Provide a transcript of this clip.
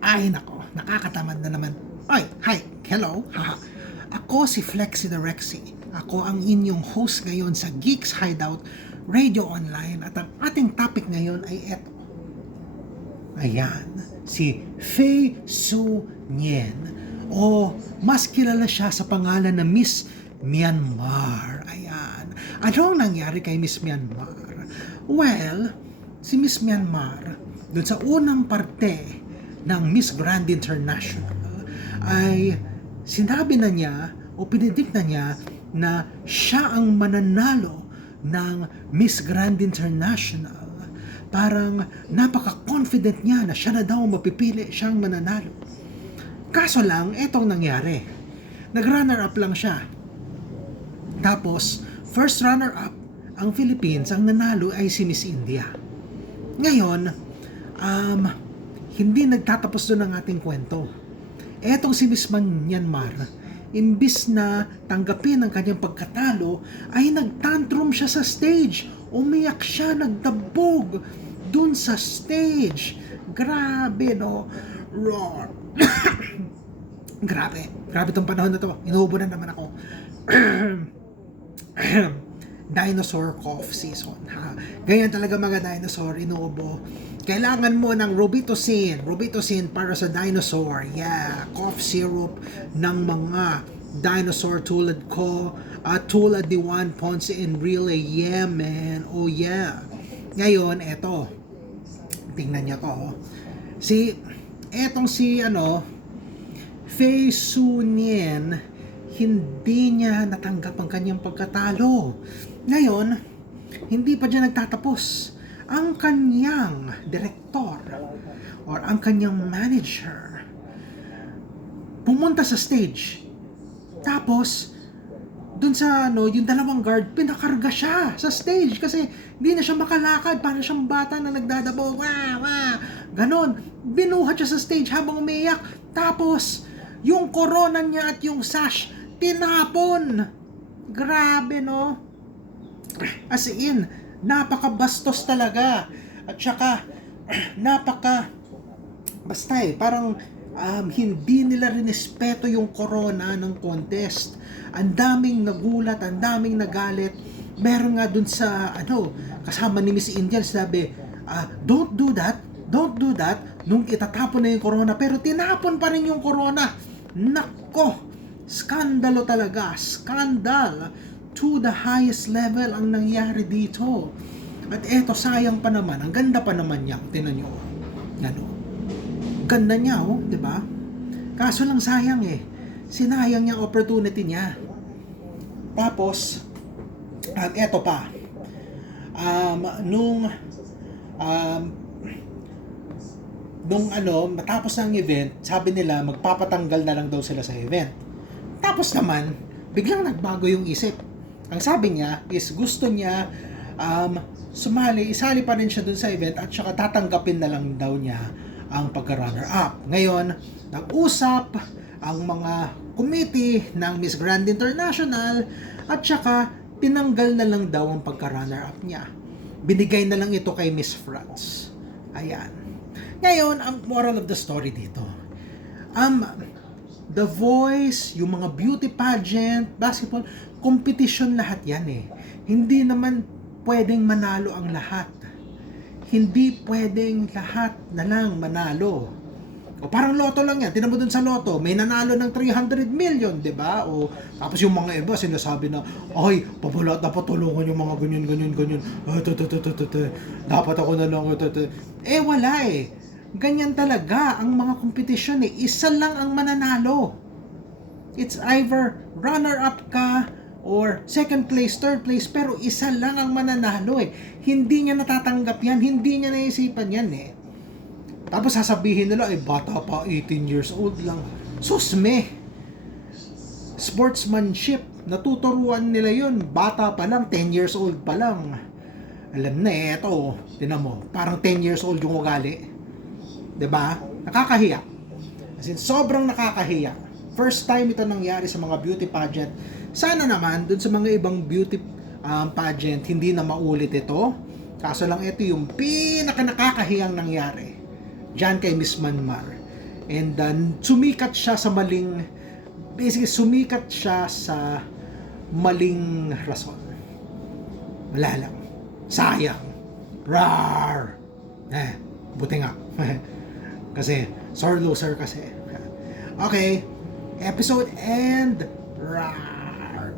Ay nako, nakakatamad na naman. Ay, hi, hello, haha. Ako si Flexi the Rexy. Ako ang inyong host ngayon sa Geeks Hideout Radio Online at ang ating topic ngayon ay eto. Ayan, si Fei Su Nien o mas kilala siya sa pangalan na Miss Myanmar. Ayan. Ano ang nangyari kay Miss Myanmar? Well, si Miss Myanmar, dun sa unang parte ng Miss Grand International, ay sinabi na niya o pinidik na niya na siya ang mananalo ng Miss Grand International. Parang napaka-confident niya na siya na daw mapipili siyang mananalo. Kaso lang, etong nangyari. Nag-runner-up lang siya. Tapos, first runner-up, ang Philippines, ang nanalo ay si Miss India. Ngayon, um, hindi nagtatapos doon ang ating kwento. Etong si Miss Myanmar, imbis na tanggapin ang kanyang pagkatalo, ay nagtantrum siya sa stage. Umiyak siya, nagdabog dun sa stage. Grabe, no? Roar. grabe. Grabe tong panahon na to. Inuubo na naman ako. dinosaur cough season. Ha? Ganyan talaga mga dinosaur, inuubo. Kailangan mo ng Robitussin. Robitussin para sa dinosaur. Yeah, cough syrup ng mga dinosaur tulad ko at tulad ni Juan Ponce Relay. Yeah, man. Oh, yeah. Ngayon, eto. Tingnan niyo to. oh. Si, etong si, ano, Fei Su Nien, hindi niya natanggap ang kanyang pagkatalo. Ngayon, hindi pa dyan nagtatapos. Ang kanyang direktor or ang kanyang manager pumunta sa stage. Tapos, dun sa ano, yung dalawang guard, pinakarga siya sa stage kasi hindi na siya makalakad. Parang siyang bata na nagdadabo. Wah, wah. Ganon. Binuhat siya sa stage habang umiyak. Tapos, yung corona niya at yung sash, tinapon. Grabe, no? As in, napakabastos talaga. At saka, napaka, basta eh, parang um, hindi nila rinespeto yung corona ng contest. Ang daming nagulat, ang daming nagalit. Meron nga dun sa, ano, kasama ni Miss Indian, sabi, ah, don't do that, don't do that, nung itatapon na yung corona, pero tinapon pa rin yung corona. Nako, skandalo talaga, skandal to the highest level ang nangyari dito. At eto, sayang pa naman, ang ganda pa naman niya, tinan nyo, ano, ganda niya, oh, di ba? Kaso lang sayang eh, sinayang niya opportunity niya. Tapos, um, eto pa, um, nung, um, nung ano, matapos ng event, sabi nila magpapatanggal na lang daw sila sa event. Tapos naman, biglang nagbago yung isip. Ang sabi niya is gusto niya um, sumali, isali pa rin siya dun sa event at saka tatanggapin na lang daw niya ang pagka-runner-up. Ngayon, nag-usap ang mga committee ng Miss Grand International at saka tinanggal na lang daw ang pagka-runner-up niya. Binigay na lang ito kay Miss France. Ayan. Ngayon, ang moral of the story dito. Um, The Voice, yung mga beauty pageant, basketball, competition lahat yan eh. Hindi naman pwedeng manalo ang lahat. Hindi pwedeng lahat na lang manalo. O parang loto lang yan. Tinan mo dun sa loto, may nanalo ng 300 million, di ba? O tapos yung mga iba sinasabi na, ay, pabula, dapat tulungan yung mga ganyan, ganyan, ganyan. Dapat ako na lang. Eh, wala eh. Ganyan talaga ang mga kompetisyon eh. Isa lang ang mananalo. It's either runner-up ka or second place, third place, pero isa lang ang mananalo eh. Hindi niya natatanggap yan, hindi niya naisipan yan eh. Tapos sasabihin nila, eh bata pa, 18 years old lang. Susme! Sportsmanship, natuturuan nila yun. Bata pa lang, 10 years old pa lang. Alam na eh, eto, tinan mo, parang 10 years old yung ugali. 'Di ba? Nakakahiya. As in, sobrang nakakahiya. First time ito nangyari sa mga beauty pageant. Sana naman, dun sa mga ibang beauty um, pageant, hindi na maulit ito. Kaso lang ito yung pinaka nakakahiyang nangyari. Diyan kay Miss Manmar. And then, sumikat siya sa maling, basically, sumikat siya sa maling rason. Wala lang. Sayang. Rar! Eh, buti nga. kasi, sore loser kasi. Okay, episode end. Rar!